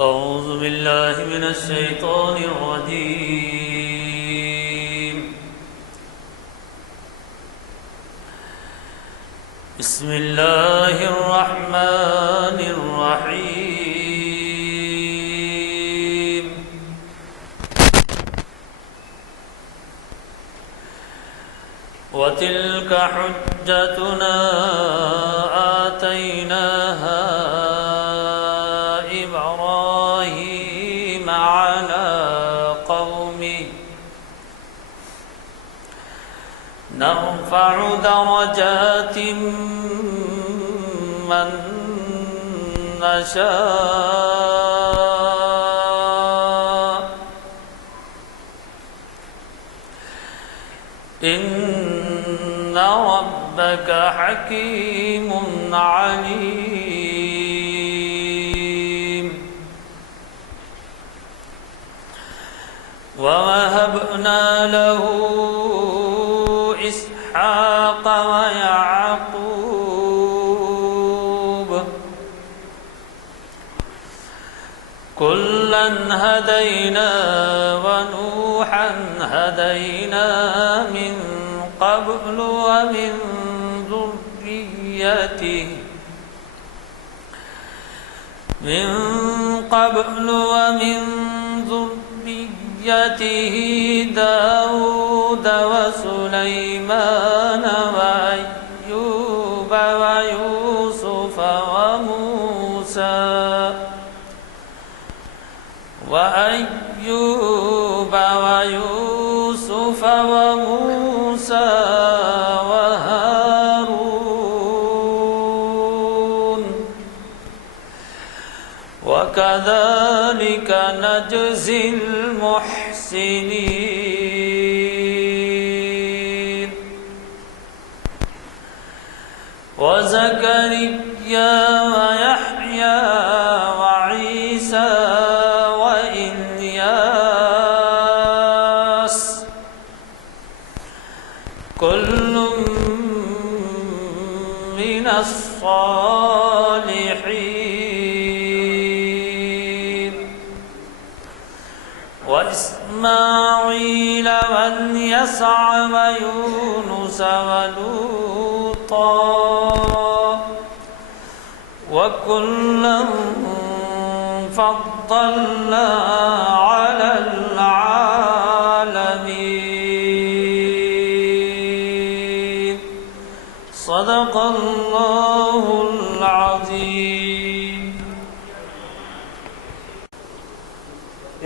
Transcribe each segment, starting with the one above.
أعوذ بالله من الشيطان الرجيم. بسم الله الرحمن الرحيم. وتلك حجتنا آتيناها إبراهيم على قومه نرفع درجات من نشاء إن ربك حكيم عليم. ووهبنا له إسحاق ويعقوب كلا هدينا ونوحا هدينا من قبل ومن ذريته داود وسليمان وأيوب ويوسف وموسى وهارون وكذلك نجزي المحسنين. وزكريا ويحيى وعيسى وإلياس كل من الصالحين. وإسماعيل واليسع ويونس ولوطا وكلا فضلنا على العالمين. صدق الله العظيم.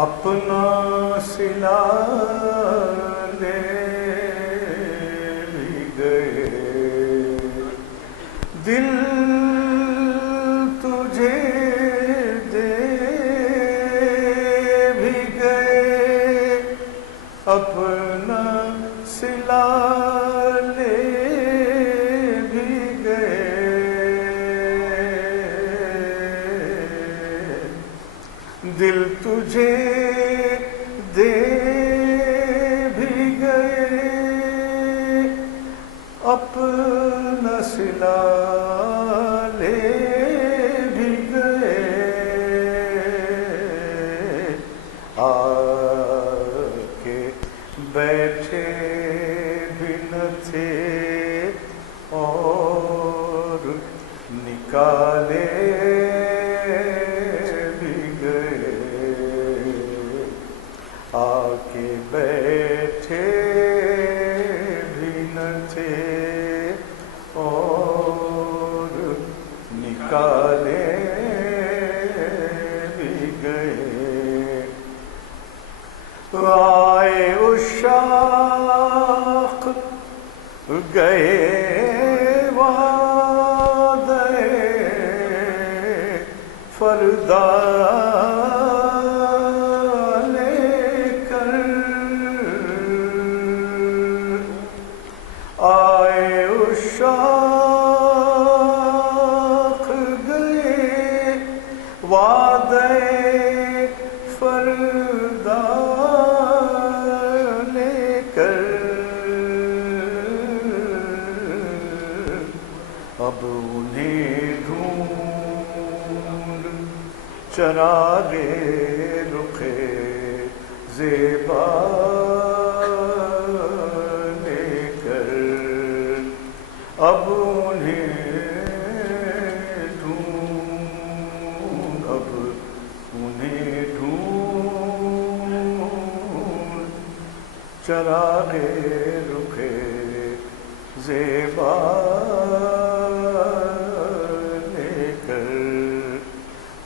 اپنا سلا لے بھی گئے، دل تجھے دے بھی گئے، اپنا سلا لے بھی گئے، دل تجھے دے بھی گئے، اپنا سلا لے بھی گئے، آ کے بیٹھے بھی نہ تھے اور نکالے بھی گئے، آ کے بیٹھے بھی نہ تھے اور نکالے بھی گئے، آئے عشاق گئے وعدے فردا لے کر، آئے عشاق گئے وعدے فردا لے کر، اب انہیں ڈھونڈ چراغے رخے زیبا لے کر، اب انہیں ڈھونڈ، اب انہیں ڈھونڈ چراغے رخے زیبا لے کر،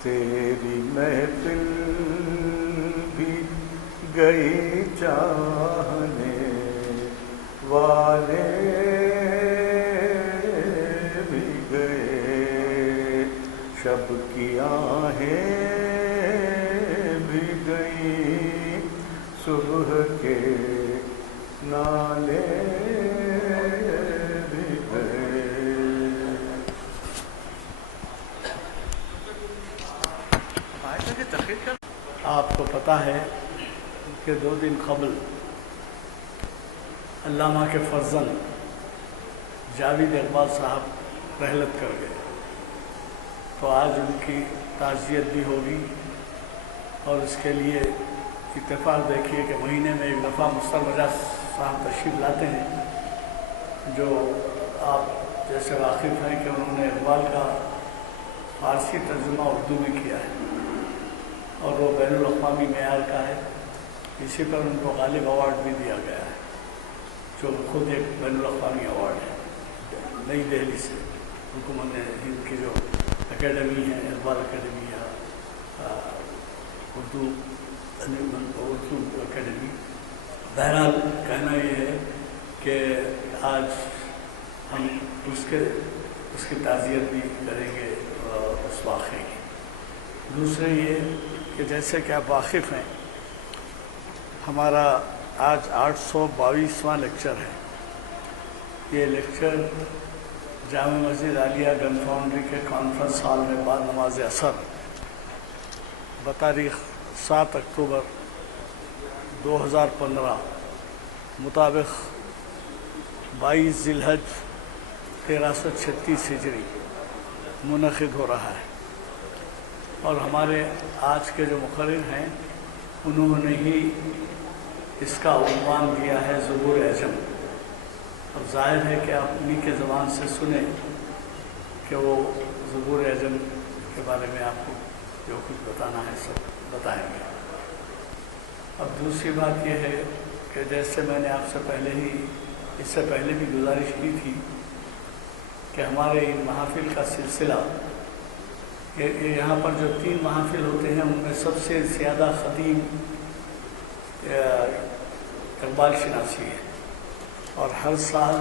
تیری محفل بھی گئی چاہنے والے بھی گئے، شب کی آہیں بھی گئیں، صبح کے نالے بھی گئے۔ آپ کو پتہ ہے کہ 2 دن قبل علامہ کے فرزند جاوید اقبال صاحب رحلت کر گئے، تو آج ان کی تعزیت بھی ہوگی، اور اس کے لیے اتفاق دیکھیے کہ مہینے میں 1 دفعہ مستر وجہ صاحب تشریف لاتے ہیں، جو آپ جیسے واقف ہیں کہ انہوں نے اقبال کا فارسی ترجمہ اردو میں کیا ہے، اور وہ بین الاقوامی معیار کا ہے، اسی پر ان کو غالب ایوارڈ بھی دیا گیا ہے، جو خود ایک بین الاقوامی ایوارڈ ہے، نئی دہلی سے حکومت نے ہند کی جو اکیڈمی ہے، اقبال اکیڈمی یا اردو اکیڈمی، بہرحال کہنا یہ ہے کہ آج ہم اس کی تعزیت بھی کریں گے اس واقعے کی۔ دوسرے یہ کہ جیسے کہ آپ واقف ہیں، ہمارا آج 822واں لیکچر ہے۔ یہ لیکچر جامع مسجد عالیہ گن فاؤنڈری کے کانفرنس ہال میں بعد نماز عصر بتاریخ 7 اکتوبر 2015 مطابق 22 ذی الحج 1336 ہجری منعقد ہو رہا ہے، اور ہمارے آج کے جو مقرر ہیں انہوں نے ہی اس کا عنوان دیا ہے زبور اعجم، اور ظاہر ہے کہ آپ انہی کے زبان سے سنیں کہ وہ زبور اعجم کے بارے میں آپ کو جو کچھ بتانا ہے سب بتائیں گے۔ اب دوسری بات یہ ہے کہ جیسے میں نے آپ سے اس سے پہلے بھی گزارش کی تھی کہ ہمارے ان محافل کا سلسلہ یہاں پر جو 3 محافل ہوتے ہیں ان میں سب سے زیادہ قدیم اقبال شناسی ہے، اور ہر سال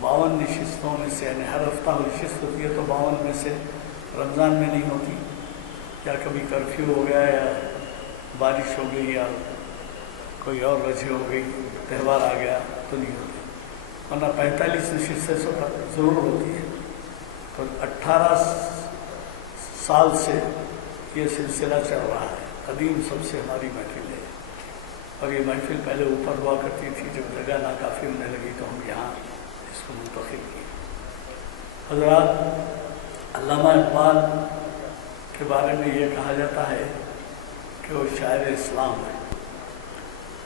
52 نشستوں میں سے، یعنی ہر ہفتہ نشست ہوتی ہے تو 52 میں سے رمضان میں نہیں ہوتی، یا کبھی کرفیو ہو گیا یا بارش ہو گئی یا کوئی اور وجہ ہو گئی، تہوار آ گیا تو نہیں ہوتی، ورنہ 45 نشستیں ضرور ہوتی ہے۔ تو 18 سال سے یہ سلسلہ چل رہا ہے، قدیم سب سے ہماری محفل ہے، اور یہ محفل پہلے اوپر ہوا کرتی تھی، جب جگہ ناکافی ہونے لگی تو ہم یہاں اس کو منتقل کی۔ حضرات، علامہ اقبال کے بارے میں یہ کہا جاتا ہے کہ وہ شاعر اسلام ہے،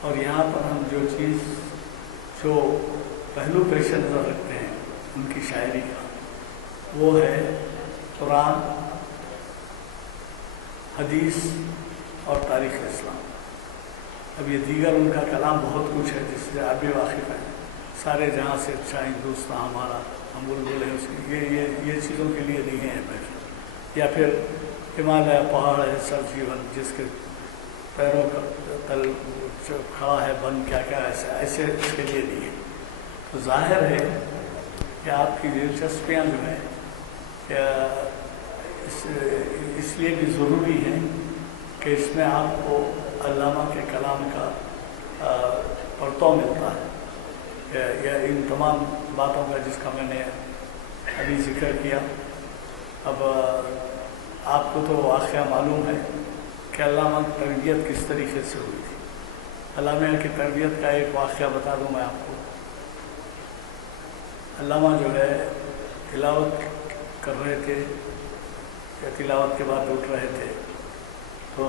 اور یہاں پر ہم جو پہلو پیش نظر رکھتے ہیں ان کی شاعری کا، وہ ہے قرآن، حدیث اور تاریخ اسلام۔ اب یہ دیگر ان کا کلام بہت کچھ ہے جس سے آپ بھی واقف ہیں، سارے جہاں سے اچھا ہندوستان ہمارا، ہم بلبل ہیں اس کی، یہ چیزوں کے لیے نہیں ہے محفل، یا پھر ہمالیہ پہاڑ ہے سر جیون جس کے پیروں کا تل کھڑا ہے بن کیا کیا، ایسے اس کے لیے نہیں ہے۔ تو ظاہر ہے کہ آپ کی دلچسپیاں جو ہیں اس لیے بھی ضروری ہیں کہ اس میں آپ کو علامہ کے کلام کا پرتو ملتا ہے، یا ان تمام باتوں کا جس کا میں نے ابھی ذکر کیا۔ اب آپ کو تو واقعہ معلوم ہے کہ علامہ کی تربیت کس طریقے سے ہوئی تھی۔ علامہ کی تربیت کا ایک واقعہ بتا دوں میں آپ کو۔ علامہ جو ہے تلاوت کر رہے تھے، یا تلاوت کے بعد اٹھ رہے تھے، تو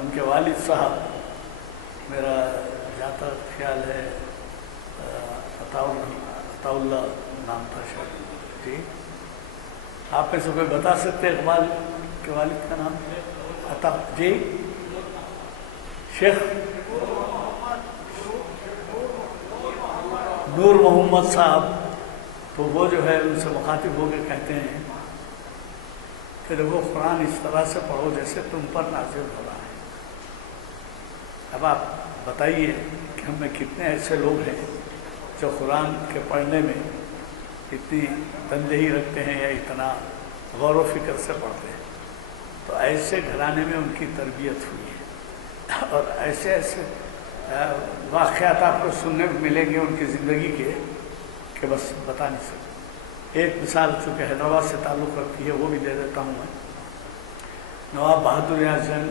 ان کے والد صاحب، میرا جہاں تک خیال ہے عطا اللہ نام تھا شاید، جی آپ میں سے کوئی بتا سکتے اقبال کے والد کا نام؟ عطا جی، شیخ نور محمد صاحب۔ تو وہ جو ہے ان سے مخاطب ہو کے کہتے ہیں کہ دیکھو قرآن اس طرح سے پڑھو جیسے تم پر نازل ہو رہا ہے۔ اب آپ بتائیے کہ ہم میں کتنے ایسے لوگ ہیں جو قرآن کے پڑھنے میں اتنی تندہی رکھتے ہیں یا اتنا غور و فکر سے پڑھتے ہیں۔ تو ایسے گھرانے میں ان کی تربیت ہوئی ہے، اور ایسے ایسے واقعات آپ کو سننے کو ملیں گے ان کی زندگی کے کہ بس بتا نہیں سکتے۔ ایک مثال چونکہ حیدرآباد سے تعلق رکھتی ہے وہ بھی دے دیتا ہوں میں۔ نواب بہادر یار جنگ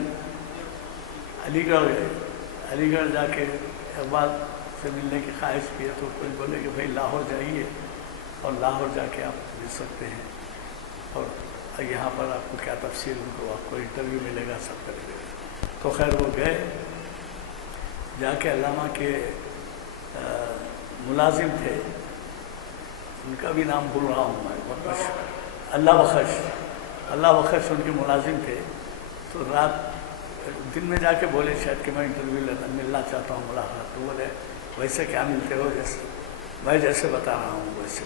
علی گڑھ گئے، علی گڑھ جا کے اقبال سے ملنے کی خواہش کی ہے، تو کوئی بولے کہ بھائی لاہور جائیے اور لاہور جا کے آپ مل سکتے ہیں، اور یہاں پر آپ کو کیا تفصیل ان کو آپ کو انٹرویو ملے گا، سب کرے گا۔ تو خیر وہ گئے، جا کے علامہ کے ملازم تھے، ان کا بھی نام بھول رہا ہوں میں، اللہ بخش ان کے ملازم تھے۔ تو رات دن میں جا کے بولے شاید کہ میں انٹرویو ملنا چاہتا ہوں، ملاقات۔ تو بولے ویسے کیا ملتے ہو؟ جیسے میں جیسے بتا رہا ہوں ویسے۔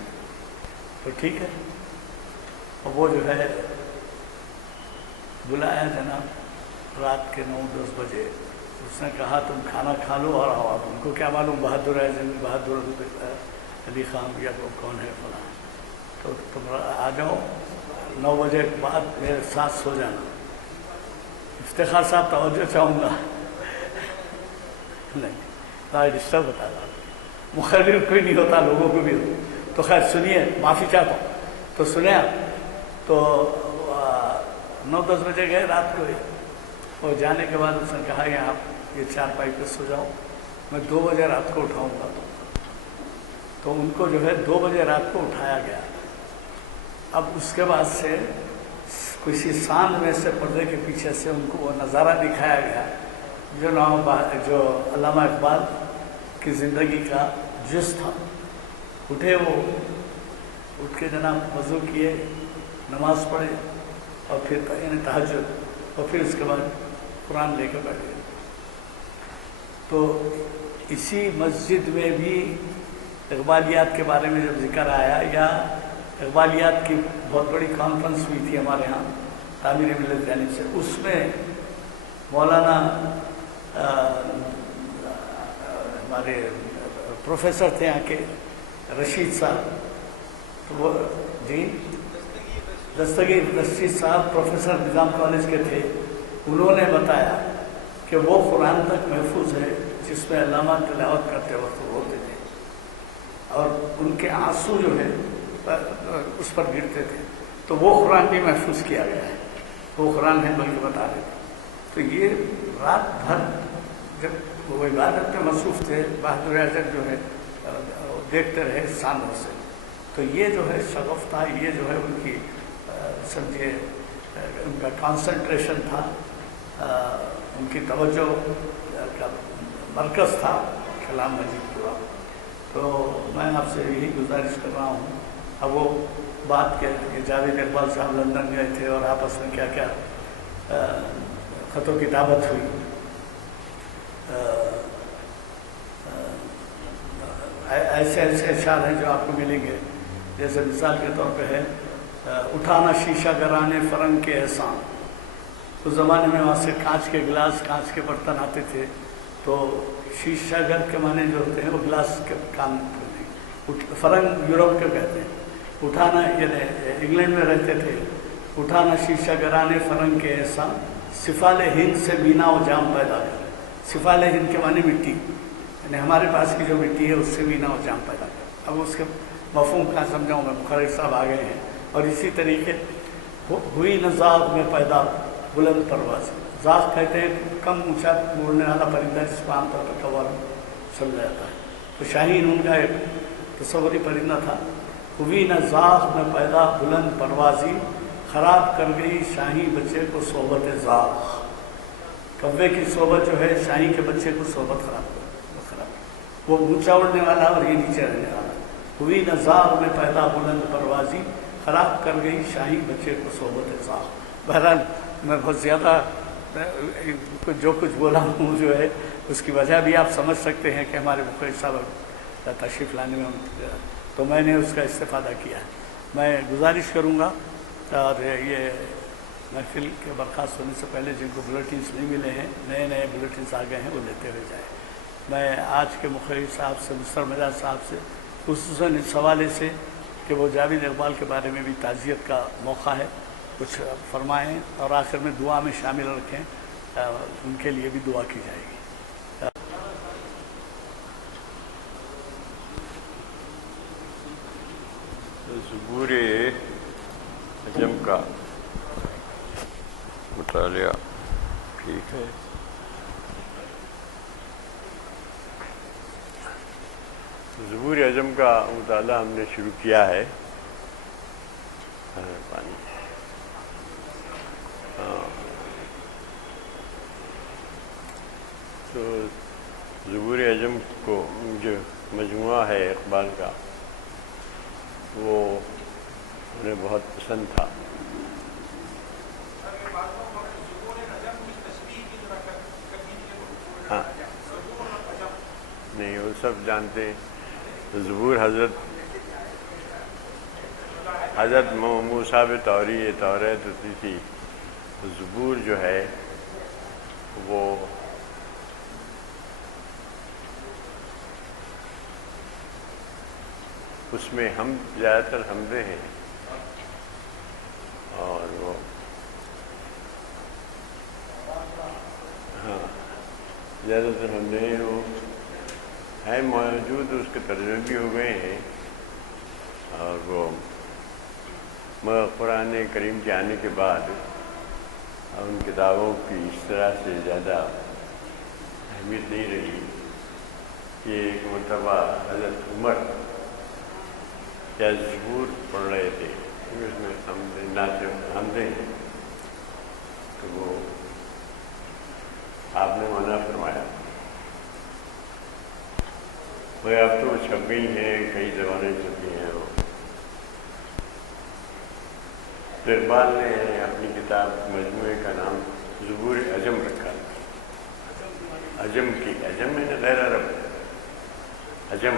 تو ٹھیک ہے، اور وہ جو ہے بلایا جناب رات کے 9-10 بجے۔ اس نے کہا تم کھانا کھا لو اور آؤ۔ ان کو کیا معلوم بہادر علی خان یا وہ کون ہے فلاں۔ تو تم آ جاؤ 9 بجے کے بعد میرے ساتھ سو جانا۔ افتخار صاحب توجہ چاہوں گا، نہیں ڈسٹرب بتا رہا، مقرر کوئی نہیں ہوتا، لوگوں کو بھی ہوتا۔ تو خیر سنیے، معافی چاہتا ہوں۔ تو سنیں آپ، تو 9-10 بجے گئے رات کو، اور جانے کے بعد اس نے کہا کہ آپ یہ 4 پائی پہ سو جاؤ، میں 2 بجے رات کو اٹھاؤں گا۔ تو ان کو جو ہے 2 بجے رات کو اٹھایا گیا۔ اب اس کے بعد سے کسی ساندھ میں سے پردے کے پیچھے سے ان کو وہ نظارہ دکھایا گیا جو علامہ اقبال کی زندگی کا جز تھا۔ اٹھے وہ، اٹھ کے جناب وضو کیے، نماز پڑھے، اور پھر یعنی تہجد، اور پھر اس کے بعد قرآن لے کے بیٹھے۔ تو اسی مسجد میں بھی اقبالیات کے بارے میں جب ذکر آیا، یا اقبالیات کی بہت بڑی کانفرنس ہوئی تھی ہمارے یہاں تعمیر ملت جانب سے. اس میں مولانا ہمارے پروفیسر تھے یہاں کے رشید صاحب, تو وہ جی دستگیر رشید صاحب پروفیسر نظام کالج کے تھے. انہوں نے بتایا کہ وہ قرآن تک محفوظ ہے جس میں علامہ تلاوت کرتے وقت روتے تھے اور ان کے آنسو جو ہے اس پر گرتے تھے, تو وہ قرآن بھی محفوظ کیا گیا ہے, وہ قرآن ہے بلکہ بتا رہے تھے. تو یہ رات بھر جب وہ عبادت میں مصروف تھے, بہادر اعظم جو ہے دیکھتے رہے سانوں سے. تو یہ جو ہے شغف تھا, یہ جو ہے ان کی سمجھے ان کا کانسنٹریشن تھا, ان کی توجہ کا مرکز تھا کلام مجید پورا. تو میں آپ سے یہی گزارش کر رہا ہوں. اب وہ بات کہ یہ جاوید اقبال صاحب لندن گئے تھے اور آپس میں کیا کیا خط و کتابت ہوئی. ایسے ایسے اشعار ہیں جو آپ کو ملیں گے, جیسے مثال کے طور پہ ہے اٹھانا شیشہ گرانے فرنگ کے احسان. اس زمانے میں وہاں سے کانچ کے گلاس, کانچ کے برتن آتے تھے, تو شیشہ گر کے معنی جو ہوتے ہیں وہ گلاس کے کام کرتے. فرنگ یورپ کے کہتے ہیں. اٹھانا یعنی انگلینڈ میں رہتے تھے. اٹھانا شیشہ گرانے فرنگ کے احسان, سفال ہند سے بینا و جام پیدا کر. سفال ہند کے معنی مٹی, یعنی ہمارے پاس کی جو مٹی ہے اس سے بینا و جام پیدا کر. اب اس کے مفہوم کہاں سمجھاؤں میں, مخرج صاحب آ گئے ہیں. اور اسی طریقے ہوئی نہ ذاق میں پیدا بلند پرواز. ذاق کہتے ہیں کم اونچا اڑنے والا پرندہ جس کو عام طور پر کوا سمجھا جاتا ہے. تو شاہین ان کا ایک تصوری پرندہ تھا. ہوئی نہ ذاق میں پیدا بلند پروازی, خراب کر گئی شاہی بچے کو صحبت ذاق. کوے کی صحبت جو ہے شاہی کے بچے کو صحبت خراب. وہ اونچا اڑنے والا اور یہ نیچے رہنے والا. ہوئی نہ ذاق میں پیدا بلند پروازی, خراب کر گئی شاہی بچے کو صحبت ذاق. بہرحال میں بہت زیادہ جو کچھ بولا ہوں جو ہے اس کی وجہ بھی آپ سمجھ سکتے ہیں کہ ہمارے مخرج صاحب تشریف لانے میں, تو میں نے اس کا استفادہ کیا ہے. میں گزارش کروں گا, اور یہ محفل کے برخاست ہونے سے پہلے جن کو بلیٹنس نہیں ملے ہیں, نئے نئے بلیٹنس آ گئے ہیں, وہ لیتے ہوئے جائیں. میں آج کے مخرج صاحب سے, مستر مجاز صاحب سے, خصوصاً اس حوالے سے کہ وہ جاوید اقبال کے بارے میں بھی تعزیت کا موقع ہے, کچھ فرمائیں اور آخر میں دعا میں شامل رکھیں. ان کے لیے بھی دعا کی جائے گی. زبور عجم کا مطالعہ ٹھیک ہے. زبور عجم کا مطالعہ ہم نے شروع کیا ہے. پانی تو زبور عجم کو جو مجموعہ ہے اقبال کا وہ انہیں بہت پسند تھا. ہاں نہیں, وہ سب جانتے ہیں. زبور حضرت موسیٰ بے طوری یہ توریت ہوتی تھی. زبور جو ہے وہ اس میں ہم زیادہ تر حمدیں ہیں, اور وہ ہاں زیادہ تر حمدیں ہیں, وہ ہیں موجود, اس کے ترجمے بھی ہو گئے ہیں. اور وہ قرآن کریم کے آنے کے بعد ان کتابوں کی اس طرح سے زیادہ اہمیت نہیں رہی. کہ ایک مرتبہ حضرت عمر کیا زبور پڑھ رہے تھے, اس میں حمدیں ہیں, تو وہ آپ نے منع فرمایا. وہ اب تو چھپ گئی ہیں, کئی زبانیں چھپی ہیں. وہ تو اقبال نے اپنی کتاب مجموعے کا نام زبور عجم رکھا. عجم کی, عجم میں نے غیر عرب, عجم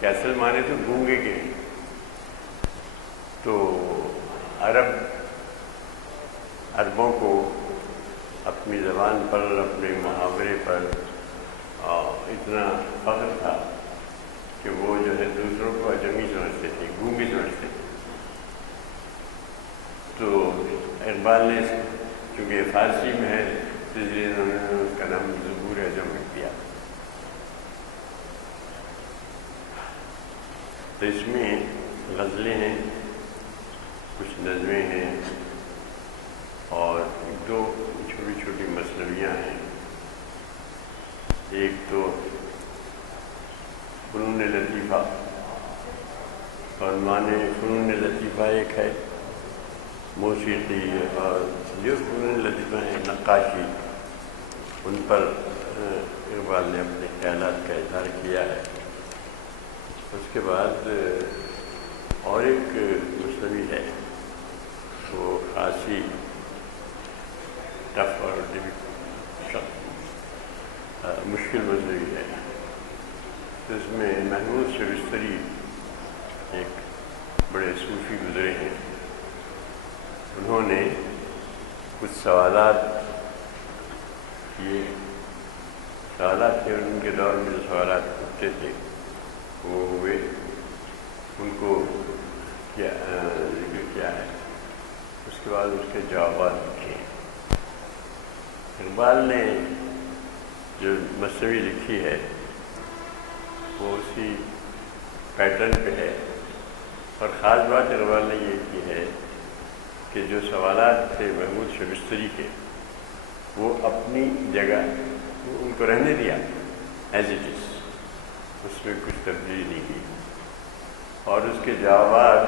کے اصل معنی تو گونگے کے. تو عربوں کو اپنی زبان پر، اپنے محاورے پر اتنا فخر تھا کہ وہ جو ہے دوسروں کو اجمی سمجھتے تھے، گونگی سمجھتے تھے۔ تو اقبال نے چونکہ فارسی میں ہے اس لیے انہوں نے اس کا نام زبور اعظم رکھ دیا۔ تو اس میں غزلیں ہیں، کچھ نظمیں ہیں اور دو چھوٹی چھوٹی مثنویاں ہیں۔ ایک تو فنون لطیفہ، عنوان فنون لطیفہ ایک ہے، موسیقی اور جو فنون لطیفہ ہیں، نقاشی، ان پر اقبال نے اپنے خیالات کا اظہار کیا ہے۔ اس کے بعد اور ایک مثنوی ہے، وہ خاصی ٹف اور مشکل مثنوی ہے۔ اس میں محمود شبستری ایک بڑے صوفی گزرے ہیں، انہوں نے کچھ سوالات کیے، سوالات تھے ان کے دور میں جو سوالات اٹھتے تھے وہ ہوئے، ان کو کیا ذکر کیا ہے، اس کے بعد اس کے جوابات لکھے۔ اقبال نے جو مثنوی لکھی ہے وہ اسی پیٹرن پہ ہے، اور خاص بات اقبال نے یہ کی ہے کہ جو سوالات تھے محمود شبستری کے وہ اپنی جگہ ان کو رہنے دیا ایز اٹ از، اس میں کچھ تبدیلی نہیں کی، اور اس کے جوابات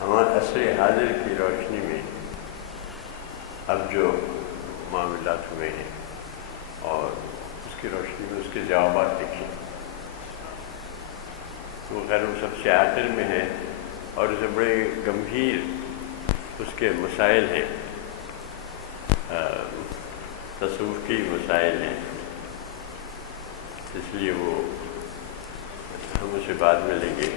ہمارے عصر حاضر کی روشنی میں اب جو معاملات ہوئے ہیں اور اس کی روشنی میں اس کے جوابات لکھے، وہ خیر وہ سب سے آخر میں ہے، اور اسے بڑے گمبھیر اس کے مسائل ہیں، تصوف کی مسائل ہیں، اس لیے وہ ہم اسے بعد میں لیں گے۔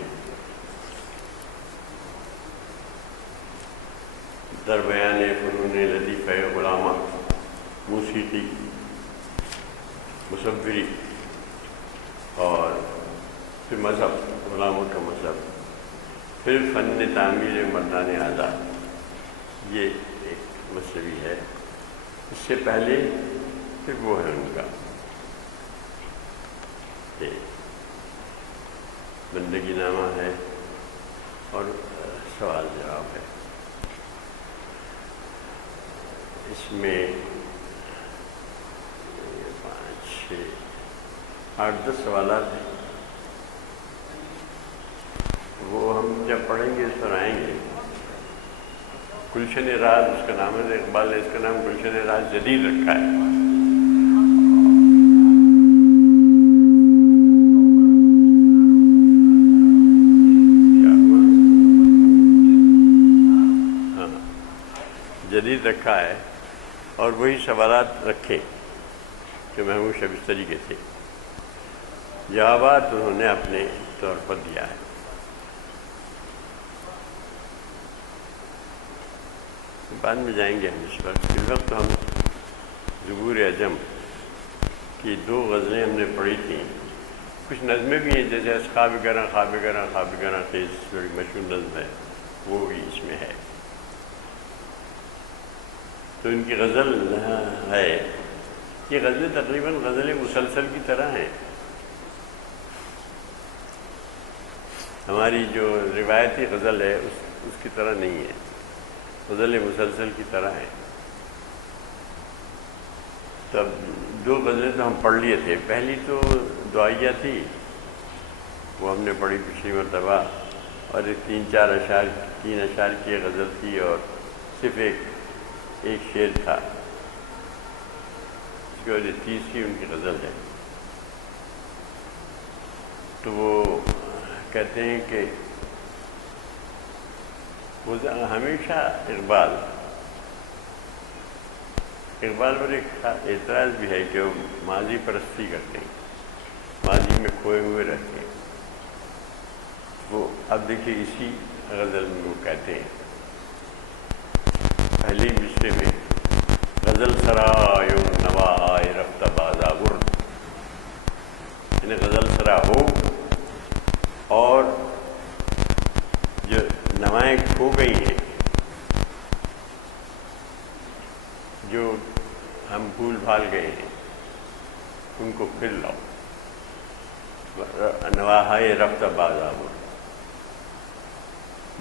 در بیان فنون لطیفہ غلامہ، موسیقی، مصوری اور پھر مذہب، غلاموں کا مذہب، پھر فن تعمیر مردان آزاد، یہ ایک مثنوی ہے۔ اس سے پہلے پھر وہ ہے ان کا بندگی نامہ ہے اور سوال جواب ہے۔ اس میں 5 6 8 10 سوالات ہیں، وہ ہم جب پڑھیں گے اس پر آئیں گے۔ گلشن راز اس کا نام ہے، اقبال نے اس کا نام گلشن راز جدید رکھا ہے۔ کیا ہوا؟ ہاں، جدید رکھا ہے، اور وہی سوالات رکھے جو محمود شبستری کے تھے، جوابات انہوں نے اپنے طور پر دیا ہے۔ بعد میں جائیں گے ہم اس پر، اس وقت ہم زبور اعظم کی 2 غزلیں ہم نے پڑھی تھیں، کچھ نظمیں بھی ہیں جیسے خواب گراں خواب گراں خواب گراں خیز، بڑی مشہور نظم ہے، وہ بھی اس میں ہے۔ تو ان کی غزل ہے، یہ غزلیں تقریباً غزلیں مسلسل کی طرح ہیں، ہماری جو روایتی غزل ہے اس کی طرح نہیں ہے، غزل مسلسل کی طرح ہے۔ تب 2 غزلیں تو ہم پڑھ لیے تھے، پہلی تو دعائیہ تھی، وہ ہم نے پڑھی پچھلی مرتبہ، اور 3 اشعار کی غزل تھی، اور صرف ایک شعر تھا، اس کے بعد 30 ان کی غزل ہے۔ تو وہ کہتے ہیں کہ وہ ہمیشہ اقبال پر ایک اعتراض بھی ہے کہ وہ ماضی پرستی کرتے ہیں، ماضی میں کھوئے ہوئے رہتے ہیں۔ وہ اب دیکھیے اسی غزل میں وہ کہتے ہیں پہلے مصرے میں غزل سرایو نوا آئے رفتہ بازاور، یعنی غزل سرا ہو اور جو نوائیں کھو گئی ہیں، جو ہم بھول بھال گئے ہیں، ان کو پھر لاؤ، نواہائے رفتہ بازاور،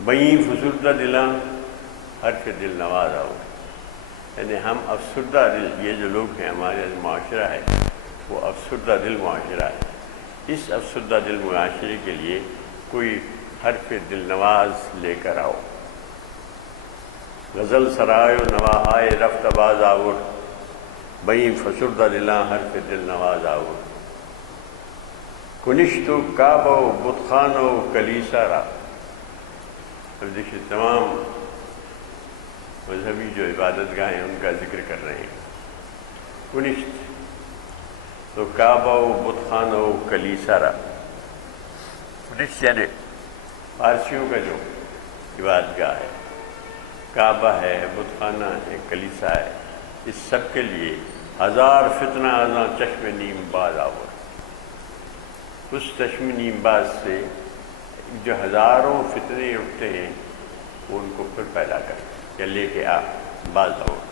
بئیں فسردہ دلاں ہر کے دل نواز آؤ، یعنی ہم افسردہ دل، یہ جو لوگ ہیں ہمارے معاشرہ ہے وہ افسردہ دل معاشرہ ہے، اس افسردہ دل معاشرے کے لیے کوئی حرف دل نواز لے کر آؤ۔ غزل سرائے و نواہائے رفتہ باز آور، بئیں فسردہ دلاں حرف دل نواز آور، کنشت و کعبہ و بت خانہ و کلیسا را۔ اب دیکھیے تمام مذہبی جو عبادت گاہیں ان کا ذکر کر رہے ہیں۔ کنشت تو کعبہ و بت خانہ و کلیسا را، کنشت یعنی فارسیوں کا جو عبادت گاہ ہے، کعبہ ہے، بت خانہ ہے، کلیسا ہے، اس سب کے لیے ہزار فتنہ ازاں چشم نیم باز آور، اس چشم نیم باز سے جو ہزاروں فتنے اٹھتے ہیں وہ ان کو پھر پیدا کر یا لے کے آ باز آور۔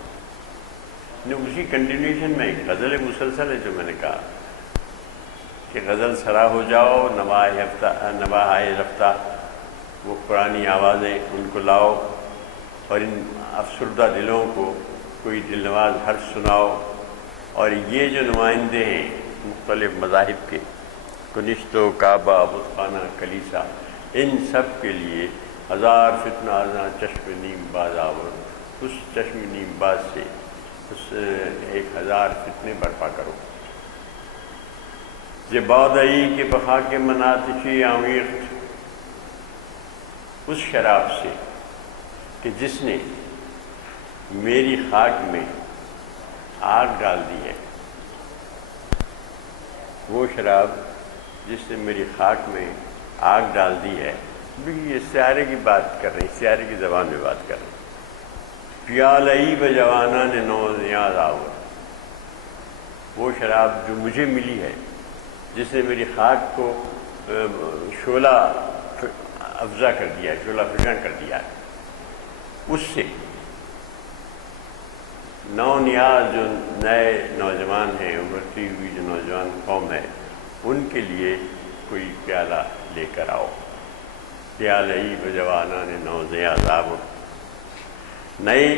اسی کنٹینیوشن میں ایک غزل مسلسل ہے جو میں نے کہا کہ غزل سرا ہو جاؤ، نواہائے رفتہ، وہ پرانی آوازیں ان کو لاؤ اور ان افسردہ دلوں کو کوئی دل نواز حرف سناؤ، اور یہ جو نمائندے ہیں مختلف مذاہب کے، کنشت و کعبہ، بت خانہ، کلیسا، ان سب کے لیے ہزار فتنہ ازاں چشم نیم باز آور، اس چشم نیم باز سے اس 1000 فتنے برپا کرو۔ یہ بادئی کے بخا کے مناتشی آمیخت، اس شراب سے کہ جس نے میری خاک میں آگ ڈال دی ہے، وہ شراب جس نے میری خاک میں آگ ڈال دی ہے، یہ سیارے کی بات کر رہے ہیں، سیارے کی زبان میں بات کر رہے ہیں۔ پیالئی بجوانہ نے نو نیاز آور، وہ شراب جو مجھے ملی ہے، جس نے میری خاک کو شعلہ افزا کر دیا ہے، شعلہ فشاں کر دیا ہے، اس سے نو نیاز جو نئے نوجوان ہیں، ابھرتی ہوئی جو نوجوان قوم ہے، ان کے لیے کوئی پیالہ لے کر آؤ۔ پیالئی بجوانہ نے نو نیاز آور، نئے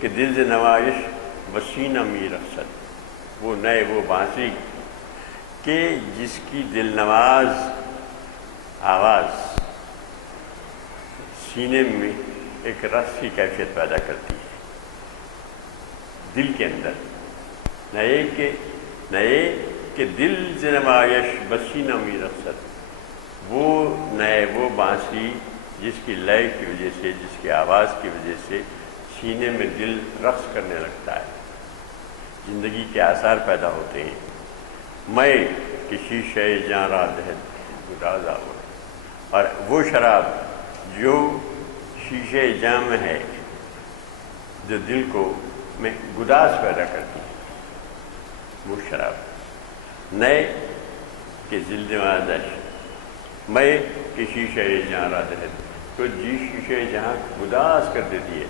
کہ دل سے نوائش وسینہ می رخصت، وہ نئے وہ بانسری کہ جس کی دل نواز آواز سینے میں ایک رقص کی کیفیت پیدا کرتی ہے دل کے اندر، نئے کہ دل سے نوائش وسینہ می رخصت، وہ نئے وہ بانسری جس کی لے کی وجہ سے، جس کی آواز کی وجہ سے سینے میں دل رقص کرنے لگتا ہے، زندگی کے آثار پیدا ہوتے ہیں۔ میں کہ شیشہ جاں را دہد گداز آور، اور وہ شراب جو شیشے جاں میں ہے، جو دل کو میں گداز پیدا کرتی ہے، وہ شراب۔ نئے کہ جلد مادش، میں کہ شیشہ جاں را دہد، تو جی شیشے جہاں گداز کر دیتی ہے،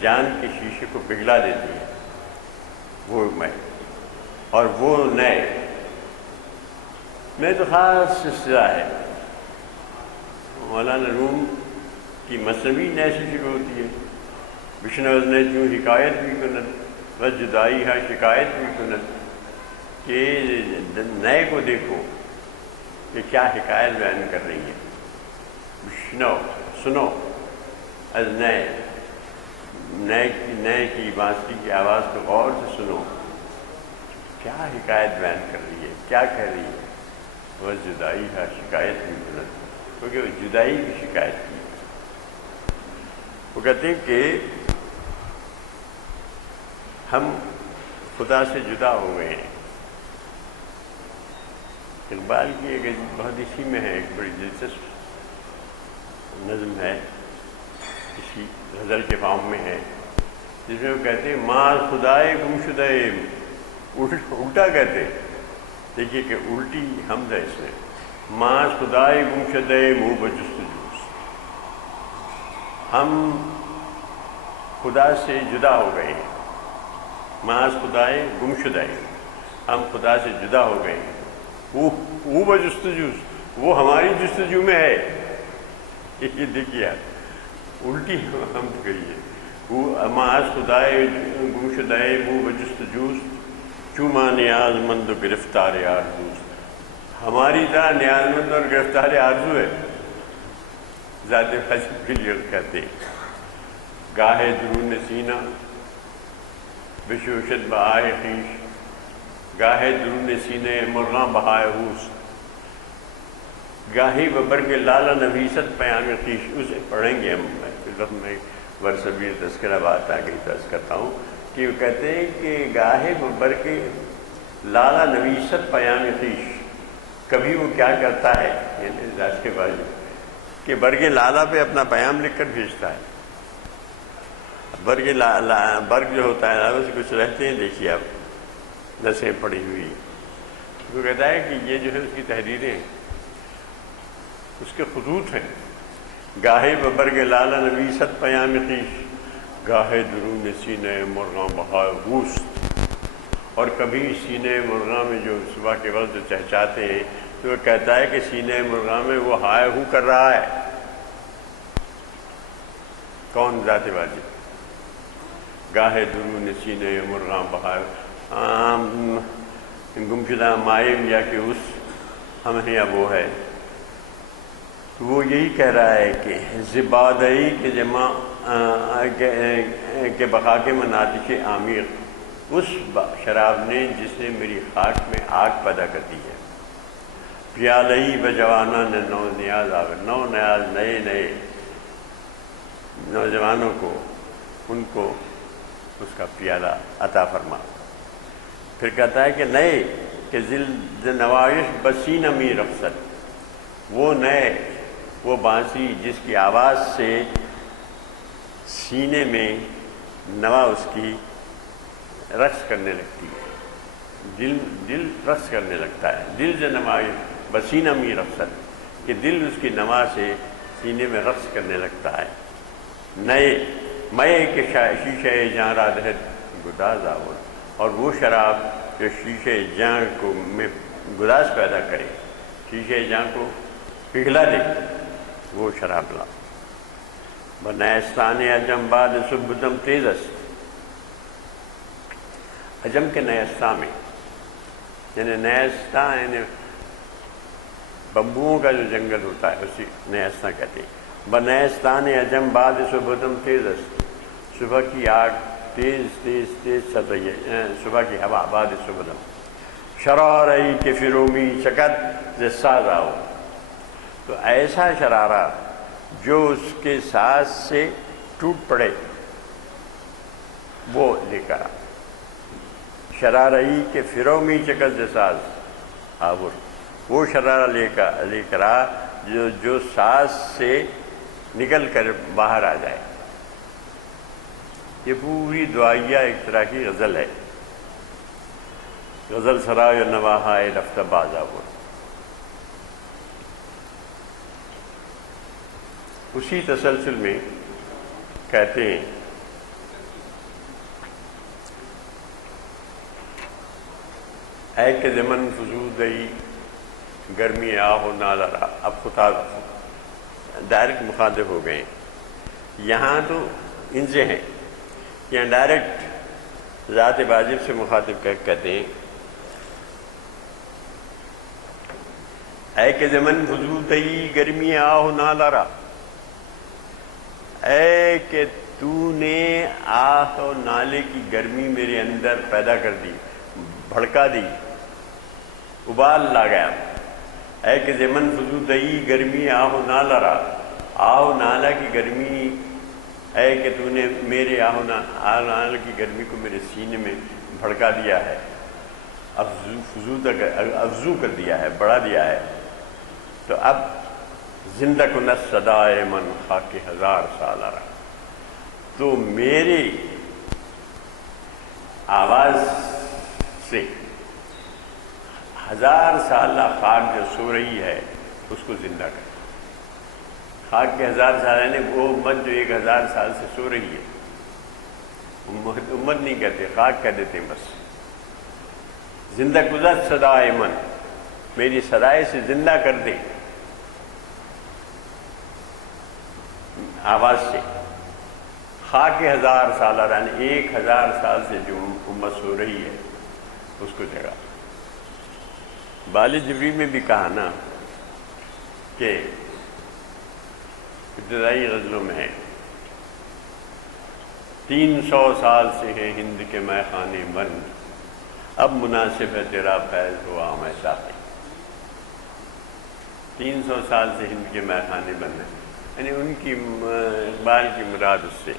جان کے شیشے کو پگھلا دیتی ہے، وہ میں، اور وہ نئے میں تو خاص اصطلاح ہے۔ مولانا روم کی مثنوی نئے سے شروع ہوتی ہے، بشنوز نے جو حکایت بھی کنت و جدائی ہے شکایت بھی کنت، کہ نئے کو دیکھو کہ کیا حکایت بیان کر رہی ہے، بشنو سنو، از نئے کی بانسری کی آواز کو غور سے سنو، کیا حکایت بیان کر رہی ہے، کیا کہہ رہی ہے۔ وہ جدائی ہے شکایت بھی بلند، کیونکہ وہ جدائی کی شکایت کی۔ وہ کہتے ہیں کہ ہم خدا سے جدا ہو گئے ہیں۔ اقبال کی ایک بہت اسی میں ہے، ایک بڑی دلچسپ نظم ہے اسی غزل کے فارم میں ہے، جس میں وہ کہتے ہیں ماں خدائے گمشدہ، الٹا کہتے ہیں، دیکھیے کہ الٹی حمد ہے اس میں، ماں خدائے گمشدہ منہ بجستجوز، ہم خدا سے جدا ہو گئے ہیں، ماں خدائے گمشدہ، ہم خدا سے جدا ہو گئے ہیں، وہ بجستجوز، وہ ہماری جستجو میں ہے، یہ دیکھیے الٹی حمد کہی ہے، وہ ماں خدائے گمشدہ منہ بجستجوز، چوما نیاز مند و گرفتار آرزوز، ہماری طرح نیاز مند اور گرفتار آرزو ہے، ذات حجم کے لیے کہتے ہیں، گاہے درون سینہ بشوشت بہائے خیش، گاہے درون سینے مرغاں بہائے ہوس، گاہی ببرگ لالہ نویست پیام خیش، اسے پڑھیں گے ہم، میں ورثبیر تذکرہ بات آگے درج کرتا ہوں کہ وہ کہتے ہیں کہ گاہے ببرگ لالہ نویست پیام خیش، کبھی وہ کیا کرتا ہے، یعنی راج کے بازو کہ برگ لالہ پہ اپنا پیام لکھ کر بھیجتا ہے، برگ جو ہوتا ہے اس کچھ رہتے ہیں، دیکھیے آپ نسیں پڑی ہوئی، وہ کہتا ہے کہ یہ جو ہے اس کی تحریریں، اس کے خطوط ہیں، گاہے ببرگ لالہ نویست پیام خیش، گاہے درون سینے مرغاں بہائے گوشت، اور کبھی سینے مرغاں میں جو صبح کے وقت جو چہچاتے ہیں تو وہ کہتا ہے کہ سینے مرغاں میں وہ ہائے ہو کر رہا ہے، کون؟ ذات واجب، گاہے درون سینے مرغاں بہائے گمشدہ مائم یا کہ اس ہم ہیں یا وہ ہے، وہ یہی کہہ رہا ہے کہ زبادئی کے جمع کے بقا کے مناتش عمیق، اس شراب نے جس نے میری خاک میں آگ پیدا کر دی ہے، پیالئی بجوانہ نے نو نیاز آور، نو نیاز نئے نوجوانوں کو، ان کو اس کا پیالہ عطا فرما، پھر کہتا ہے کہ نئے کہ ذل نوائش بسینمی رخصت، وہ نئے، وہ بانسی جس کی آواز سے سینے میں نوا اس کی رقص کرنے لگتی ہے، دل رقص کرنے لگتا ہے، دل سے نوائش بسینمی رخصت، کہ دل اس کی نوا سے سینے میں رقص کرنے لگتا ہے، نئے مئے کے شیشہ جاں را دہد گداز آور، اور وہ شراب جو شیشے جاں کو میں گداز پیدا کرے، شیشے جاں کو پگھلا دے، وہ شراب لا، بنیستان عجم بعد صبح تیز است، عجم کے نیستاں میں، یعنی نیستاں یعنی بمبوؤں کا جو جنگل ہوتا ہے اسی نیستاں کہتے ہیں، بنیستان عجم بعد صبح تیز است، صبح کی آگ تیز چل رہی ہے، صبح کی ہوا بعد صبح، شرارئی کے فرومی چکت ز ساز آؤ، تو ایسا شرارہ جو اس کے ساز سے ٹوٹ پڑے وہ لے کر آ، شرارئی کے فرومی چکت ز ساز آور، وہ شرارہ لے کر آ جو ساز سے نکل کر باہر آ جائے، یہ پوری دعائیہ ایک طرح کی غزل ہے، غزل سرائے نواہائے رفتہ باز آور، اسی تسلسل میں کہتے ہیں اے کہ زمن فزودئی گرمی آہو نالرا، اب خطاب ڈائریکٹ مخاطب ہو گئے ہیں، یہاں تو ان سے ہیں، یہاں ڈائریکٹ ذات واجب سے مخاطب کہتے ہیں اے کہ زمن فزودئی گرمی آہو نالرا، اے کہ تو نے آہ و نالے کی گرمی میرے اندر پیدا کر دی، بھڑکا دی، ابال لا گیا، اے کہ زمن فزودئی گرمی آہ و نالرا، آہ و نالہ کی گرمی، اے کہ تو نے میرے آہ و نالہ کی گرمی کو میرے سینے میں بھڑکا دیا ہے، افزو کر دیا ہے، بڑھا دیا ہے، تو اب زندہ کنس صدائے من خاک ہزار سال آ رہا، تو میری آواز سے 1000 سالہ خاک جو سو رہی ہے اس کو زندہ کر. خاک کے 1000 سال یعنی وہ امت جو 1000 سال سے سو رہی ہے. امت نہیں کہتے، خاک کہہ دیتے بس. زندہ گزر صدائے من، میری صدائے سے زندہ کر دے آواز سے. خاک 1000 سالہ یعنی 1000 سال سے جو امت سو رہی ہے اس کو جگا. بال جبری میں بھی کہا نا کہ ابتدائی غزلوں میں ہے 300 سال سے ہیں ہند کے مے خانے بند، اب مناسب ہے تیرا فیض ہوا میں ساقی. 300 سال سے ہند کے مے خانے بند ہیں، یعنی ان کی اقبال کی مراد اس سے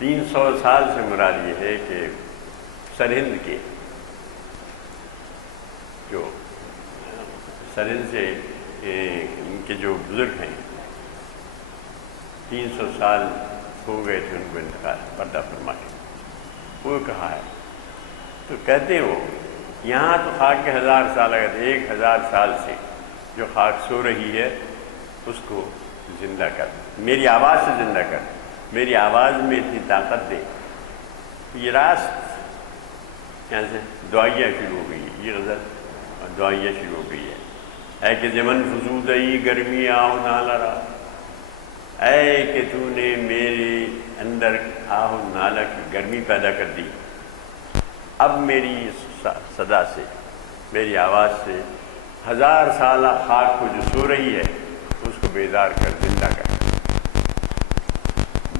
300 سال سے مراد یہ ہے کہ سرہند کے جو سرہند سے ان کے جو بزرگ ہیں 300 سال ہو گئے تھے ان کو انتقال پردہ فرما کے. وہ کہا ہے تو کہتے ہو یہاں تو خاک کے 1000 سال اگر 1000 سال سے جو خاک سو رہی ہے اس کو زندہ کر، میری آواز سے زندہ کر، میری آواز میں اتنی طاقت دے. یہ راست یہاں سے دعائیہ شروع ہو گئی ہے، یہ غزل دعائیہ شروع ہو گئی ہے. اے کہ زمن فزودئی گرمی آہ نالہ را، اے کہ تو نے میرے اندر آہ نالہ کی گرمی پیدا کر دی. اب میری صدا سے، میری آواز سے 1000 سالہ خاک کو جو سو رہی ہے اس کو بیدار کر، زندہ کر.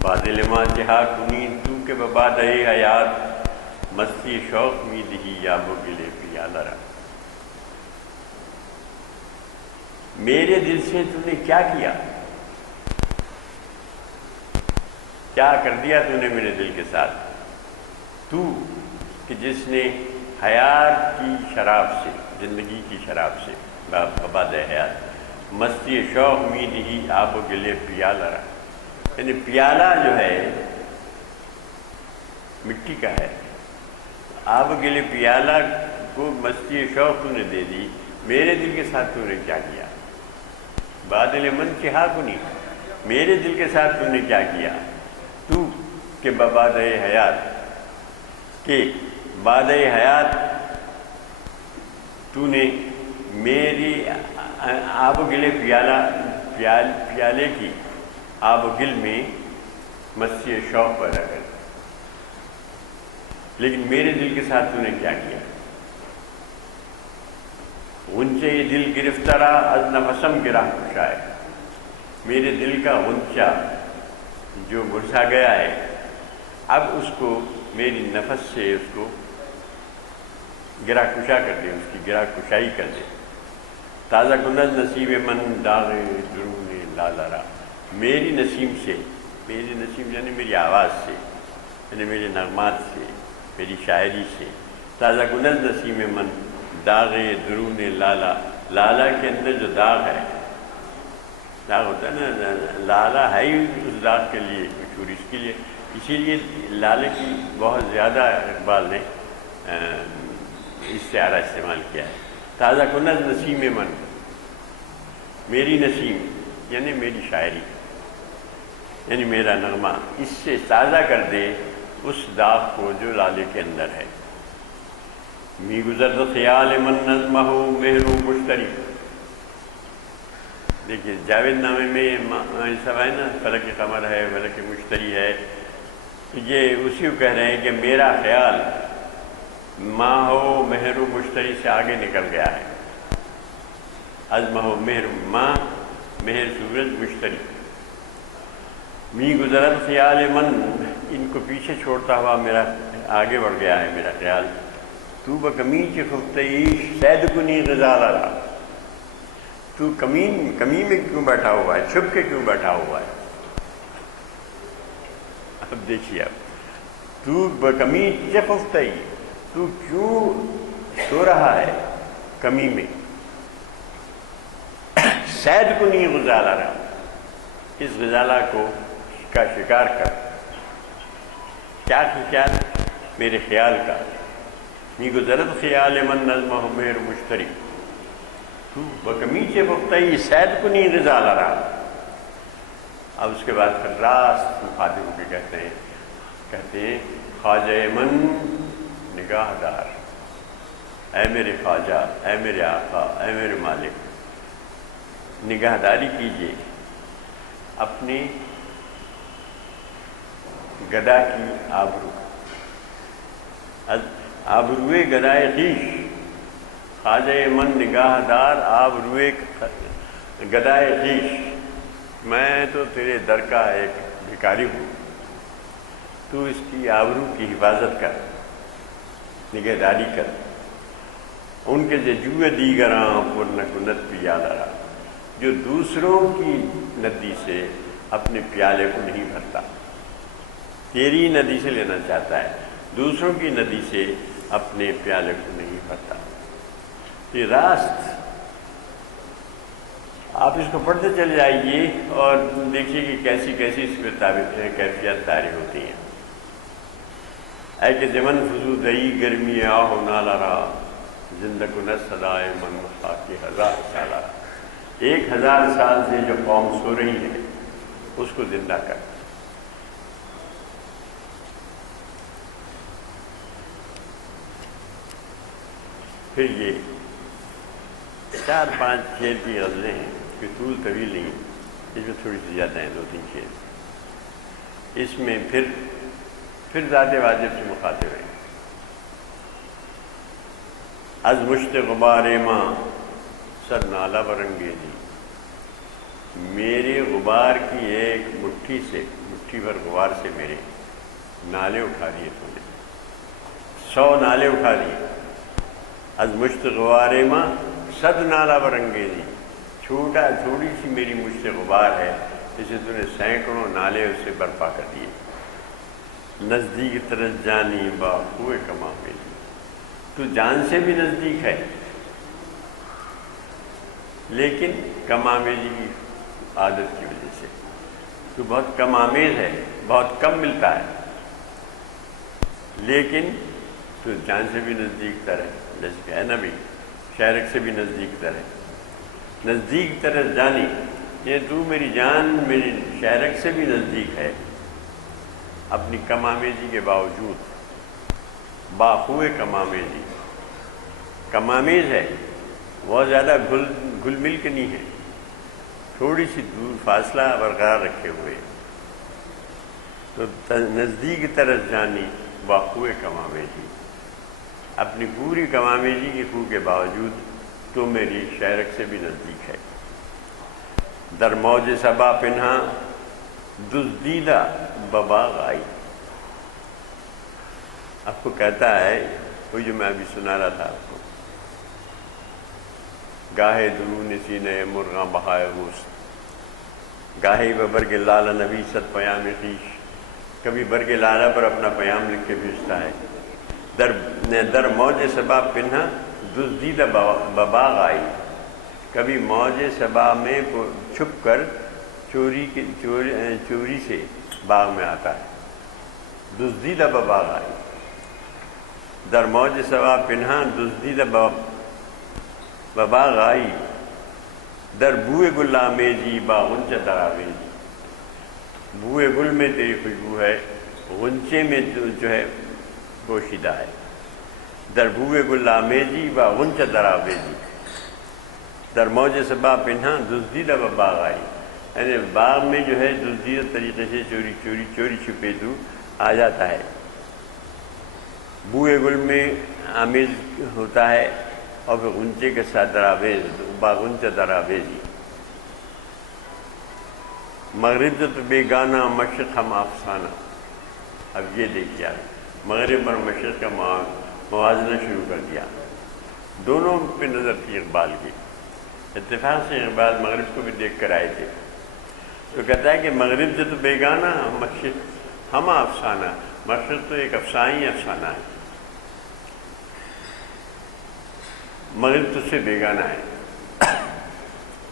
بادل ما جہا کنین تو کہ بباد حیات، مستی شوق می دہی یابو گلے پیالہ را. میرے دل سے تو نے کیا کیا، کیا کر دیا تو نے میرے دل کے ساتھ. تو کہ جس نے حیات کی شراب سے، زندگی کی شراب سے، بباد حیات، مستی شوق می دہی آب و گلے پیالہ را. یعنی پیالہ جو ہے مٹی کا ہے، آب و گلے پیالہ کو مستی شوق تو نے دے دی. میرے دل کے ساتھ تو نے کیا کیا. بادل من چہا کنی، میرے دل کے ساتھ تو نے کیا کیا. تو کہ بباد حیات، کہ باد حیات تو نے میری آب و گلے پیالے کی آب و گل میں مستی شوق پیدا کر. لیکن میرے دل کے ساتھ تو نے کیا کیا. غنچے دل گرفترا از نفسم گرہ کشائے، میرے دل کا غنچہ جو مرجھا گیا ہے اب اس کو میری نفس سے اس کو گرہ کشا کر دے، اس کی گرہ کشائی کر دے. تازہ کنز نصیب من داغ درون لالہ را، میری نسیم سے، میری نسیم یعنی میری آواز سے، یعنی میرے نغمات سے، میری شاعری سے. تازہ کنز نسیم من داغ درون لالہ، لالہ کے اندر جو داغ ہے، داغ ہوتا ہے نا، لالہ ہے ہی اس داغ کے لیے مشہور. اس کے لیے اسی لیے لالے کی بہت زیادہ اقبال نے استعارہ استعمال کیا ہے. تازہ کنز نسیم من، میری نسیم یعنی میری شاعری، یعنی میرا نغمہ، اس سے تازہ کر دے اس داغ کو جو لالے کے اندر ہے. می گزرد خیال من نظمہ مہرو مشتری. دیکھیے جاوید نامے میں سب ہے نا، فلک قمر ہے، فلک مشتری ہے. یہ اسی کو کہہ رہے ہیں کہ میرا خیال ماہ و مہر و مشتری سے آگے نکل گیا ہے. ازمہ و مہر، ماہ مہر سورج مشتری. می گزرد خیال من، ان کو پیچھے چھوڑتا ہوا میرا آگے بڑھ گیا ہے میرا خیال. تو بکمیچ خفتیش سید کنی غزالہ را، تو کمی میں کیوں بیٹھا ہوا ہے، چھپ کے کیوں بیٹھا ہوا ہے. اب دیکھیے، اب تو بکمیچ خفتئی، تو کیوں سو رہا ہے کمی میں. سید کنی غزالہ را، اس غزالہ کا شکار کر، کیا خیال؟ میرے خیال کا، می گزرت خیال من نظم مہر مشتری، تو بکمیچے بختئی سید کنی غزالہ را۔ اب اس کے بعد پھر راست مخاطب کے کہتے ہیں خواجہ من نگاہ دار، اے میرے خواجہ، اے میرے آقا، اے میرے مالک، نگاہ داری کیجیے اپنی گدا کی آبرو، آبروئے گدائے خویش، خواجہ من نگاہ دار آبروئے گدائے خویش، میں تو تیرے در کا ایک بھکاری ہوں، تو اس کی آبرو کی حفاظت کر، نگہداری کر۔ ان کے ججوے دیگراں پر نکنت پیالہ، جو دوسروں کی ندی سے اپنے پیالے کو نہیں بھرتا، تیری ندی سے لینا چاہتا ہے، دوسروں کی ندی سے اپنے پیالے کو نہیں بھرتا۔ یہ راست آپ اس کو پڑھتے چلے جائیے اور دیکھیے کہ کیسی کیسی اس میں کیفیت طاری ہوتی ہیں۔ اے کہ زمن فزودئی گرمی آہ نالا را، زندہ کنت صدائے من خاکی 1000 سالہ، 1000 سال سے جو قوم سو رہی ہے اس کو زندہ کر۔ پھر یہ 4-5 شعر کی غزلیں ہیں کہ طول طویل نہیں، اس میں تھوڑی سی زیادہ ہیں، 2-3 شعر۔ اس میں پھر ذات واجب سے مخاطب ہے۔ از مشت غبار ماں سر نالا برنگیزی، میرے غبار کی ایک مٹھی بھر غبار سے میرے نالے اٹھا دیے تو نے، 100 نالے اٹھا دیے۔ از مشت غبار ماں صد نالا برنگیزی، چھوٹی سی میری مجھ سے غبار ہے، اسے تو نے سینکڑوں نالے اس سے برپا کر دیے۔ نزدیک طرز جانی با ہوئے کما میری، تو جان سے بھی نزدیک ہے لیکن کم آمیزی کی عادت کی وجہ سے تو بہت کم آمیز ہے، بہت کم ملتا ہے، لیکن تو جان سے بھی نزدیک تر ہے، جیسے کہ ہے نبی شہرک سے بھی نزدیک تر ہے۔ نزدیک طرز جانی، یہ تو میری جان میری شہرک سے بھی نزدیک ہے، اپنی کم آمیزی کے باوجود، باخوئے کم آمیزی، کم آمیز ہے، بہت زیادہ گھل مل کے نہیں ہے، تھوڑی سی دور فاصلہ برقرار رکھے ہوئے، تو نزدیک طرز جانی باخوئے کم آمیزی، اپنی پوری کم آمیزی کی خو کے باوجود تو میری شہرک سے بھی نزدیک ہے۔ در موج صبا پنہا دزدیدہ بباغ آئی، آپ کو کہتا ہے وہی جو میں ابھی سنا رہا تھا آپ کو، گاہے درون سینہ مرغاں بہائے غوث، گاہے ببرگ لالہ نبی صد پیام خویش، کبھی برگ لالہ پر اپنا پیام لکھ کے بھیجتا ہے۔ در موج صبا پنہا دزدیدہ بباغ آئی، کبھی موج صبا میں چھپ کر چوری سے باغ میں آتا ہے، دزدیدہ بباغ آئی۔ در موج صبا پنہا دزدیدہ بباغ آئی، در بوئے گل آمیزی با غنچہ تراویزی، بوئے گل میں تیری خوشبو ہے، غنچے میں جو ہے پوشیدہ ہے۔ در بوئے گل آمیزی با غنچہ تراویزی، در موج صبا پنہا دزدیدہ بباغ آئی، یعنی باغ میں جو ہے دزدیدہ طریقے سے چوری چھپے تو آ جاتا ہے۔ بوئے گل میں آمیز ہوتا ہے اور پھر غنچے کے ساتھ دراویز، باغنچہ دراویزی۔ مغرب تو بیگانہ مشرق ہم افسانہ، اب یہ دیکھیے مغرب اور مشرق کا موازنہ شروع کر دیا، دونوں پہ نظر تھی اقبال کی۔ اتفاق سے اقبال مغرب کو بھی دیکھ کر آئے تھے، تو کہتا ہے کہ مغرب سے تو بیگانہ مشرق ہم افسانہ، مشرق تو ایک افسانہ ہے، مغرب تو سے بیگانہ ہے۔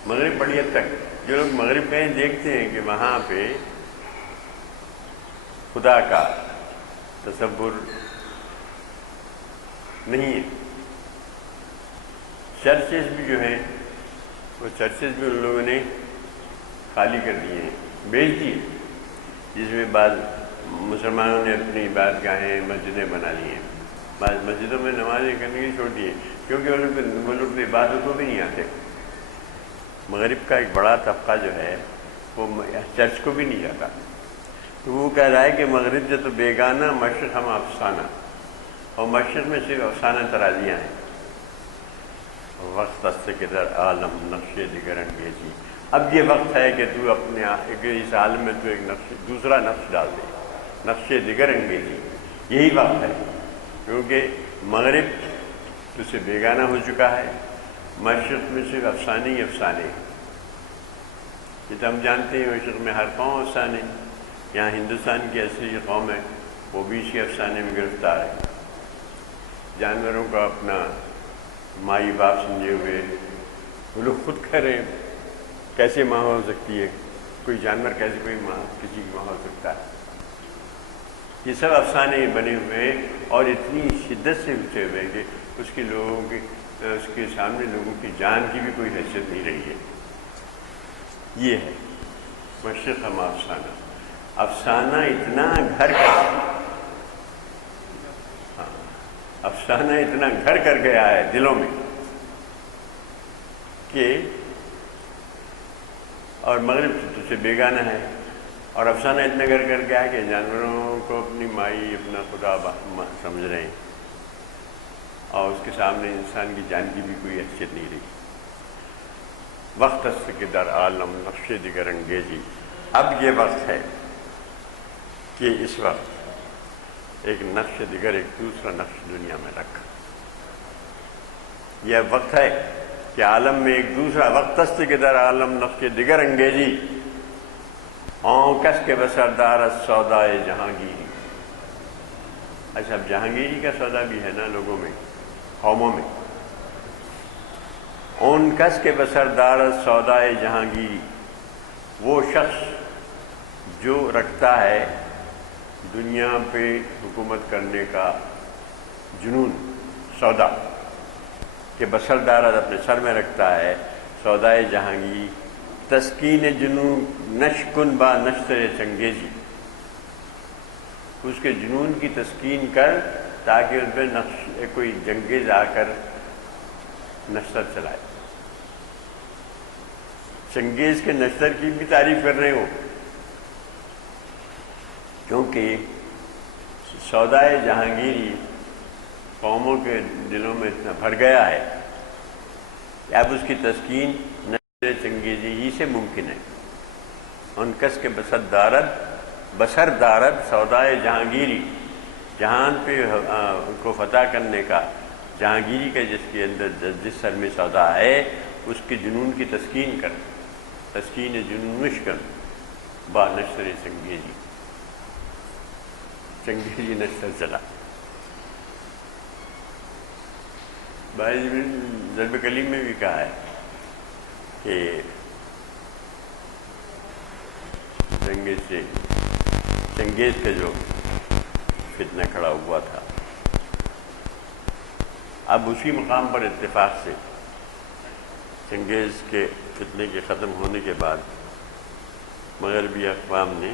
مغرب بڑی حد تک جو لوگ مغرب کہیں دیکھتے ہیں کہ وہاں پہ خدا کا تصور نہیں ہے. چرچز بھی جو ہیں وہ چرچز بھی ان لوگوں نے خالی کر دیے ہیں, بیچ دیے, جس میں بعض مسلمانوں نے اپنی عبادت گاہیں مسجدیں بنا لی ہیں. بعض مسجدوں میں نمازیں کرنے کی چھوڑ دی ہیں کیونکہ وہ لوگ عبادت کو بھی نہیں آتے. مغرب کا ایک بڑا طبقہ جو ہے وہ چرچ کو بھی نہیں جاتا. تو وہ کہہ رہا ہے کہ مغرب جو تو بیگانہ, مشرق ہم افسانہ, اور مشرق میں صرف افسانہ ترازیاں ہیں. وقت است کے در عالم نقش دیگر انگیزی. اب یہ وقت ہے کہ تو اپنے اس عالم میں تو ایک دوسرا نقش ڈال دے, نقش دیگر انگیزی. یہی وقت ہے کیونکہ مغرب تجھ سے بیگانہ ہو چکا ہے, مشرق میں صرف افسانے ہی افسانے. یہ تو ہم جانتے ہیں مشرق میں ہر قوم افسانے. یہاں ہندوستان کی ایسی قوم ہے وہ بھی اسی افسانے میں گرفتار ہے. جانوروں کا اپنا مائی باپ سمجھے ہوئے وہ لوگ خود کہہ رہے ہیں کیسے ماں ہو سکتی ہے, کوئی جانور کیسے کوئی ماں کسی کی ماں ہو سکتا ہے. یہ سب افسانے بنے ہوئے ہیں اور اتنی شدت سے اٹھے ہوئے کہ اس کے سامنے لوگوں کی جان کی بھی کوئی حیثیت نہیں رہی ہے. یہ ہے مشرق ہم افسانہ. افسانہ اتنا گھر افسانہ اتنا گھر کر گیا ہے دلوں میں کہ اور مغرب تجھ سے بیگانہ ہے, اور افسانہ اتنا گھر کر گیا ہے کہ جانوروں کو اپنی مائی اپنا خدا سمجھ رہے ہیں اور اس کے سامنے انسان کی جان کی بھی کوئی حیثیت نہیں رہی. وقت است کے در عالم نقش دیگر انگیزی. اب یہ وقت ہے کہ اس وقت ایک نقش دیگر, ایک دوسرا نقش دنیا میں رکھ. یہ وقت ہے کہ عالم میں ایک دوسرا وقت است کے در عالم نقش دیگر انگیزی. کس کے بسردار سودائے جہانگیری. اچھا, اب جہانگیری کا سودا بھی ہے نا لوگوں میں, قوموں میں. اون کس کے بسردار سودائے جہانگیری, وہ شخص جو رکھتا ہے دنیا پہ حکومت کرنے کا جنون, سودا کہ بسردارت اپنے سر میں رکھتا ہے, سودائے جہانگیر. تسکین جنون نشکن با نشتر چنگیزی. اس کے جنون کی تسکین کر تاکہ ان پہ کوئی چنگیز آ کر نشتر چلائے. چنگیز کے نشتر کی بھی تعریف کر رہے ہو کیونکہ سودائے جہانگیری قوموں کے دلوں میں اتنا بھر گیا ہے کہ اب اس کی تسکین نشتر چنگیزی ہی سے ممکن ہے. ان کس کے بسر دارد سودائے جہانگیری, جہان پہ کو فتح کرنے کا, جہانگیری کا جس کے اندر جس سر میں سودا ہے اس کے جنون کی تسکین کر. تسکین جنون مشکن با نشتر چنگیزی. چنگیزی نشتر چلا. ضرب کلیم میں بھی کہا ہے کہ چنگیز کا جو فتنہ کھڑا ہوا تھا, اب اسی مقام پر اتفاق سے چنگیز کے فتنے کے ختم ہونے کے بعد مغربی اقوام نے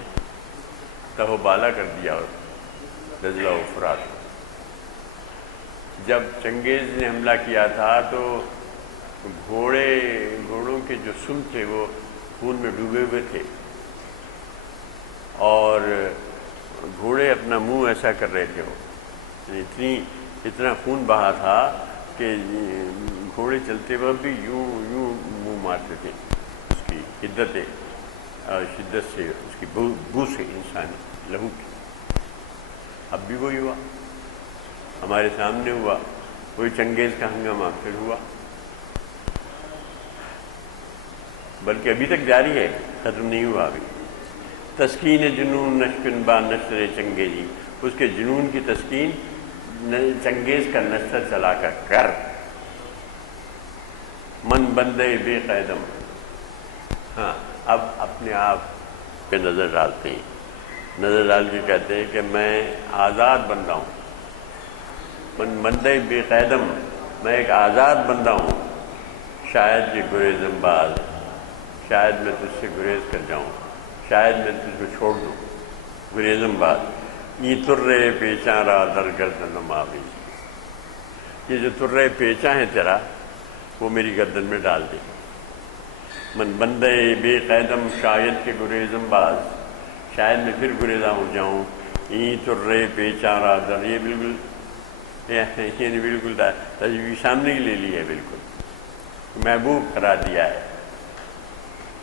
تہو بالا کر دیا اور دجلہ و فرات. جب چنگیز نے حملہ کیا تھا تو گھوڑوں کے جو سم تھے وہ خون میں ڈوبے ہوئے تھے اور گھوڑے اپنا منہ ایسا کر رہے تھے. وہ اتنا خون بہا تھا کہ گھوڑے چلتے وقت بھی یوں منہ مارتے تھے اس کی شدت سے, اس کی بو سے, انسانی لہو کی. اب بھی وہی ہوا, ہمارے سامنے ہوا, وہی چنگیز کا ہنگامہ پھر ہوا, بلکہ ابھی تک جاری ہے, ختم نہیں ہوا ابھی. تسکین جنون نشکن با نشتر چنگیزی. اس کے جنون کی تسکین چنگیز کا نشتر چلا کر. من بندے بے قیدم ہاں اب اپنے آپ پہ نظر ڈالتے ہیں، نظر ڈال کے کہتے ہیں کہ میں آزاد بندہ ہوں، من بندے بے قیدم، میں ایک آزاد بندہ ہوں، شاید کہ گریزم باز، شاید میں تجھ سے گریز کر جاؤں، شاید میں تجھ کو چھوڑ دوں، گریزم باز یہ ترے پیچاں را در گردن ماوی، یہ جو ترے پیچاں ہیں تیرا وہ میری گردن میں ڈال دے، من بندے بے قیدم شاید کہ گریزم باز، شاید میں پھر گریزاں ہو جاؤں، این ترے پیچاں را در، یہ بالکل یعنی بالکل تجویز سامنے ہی لے لی ہے، بالکل محبوب قرار دیا ہے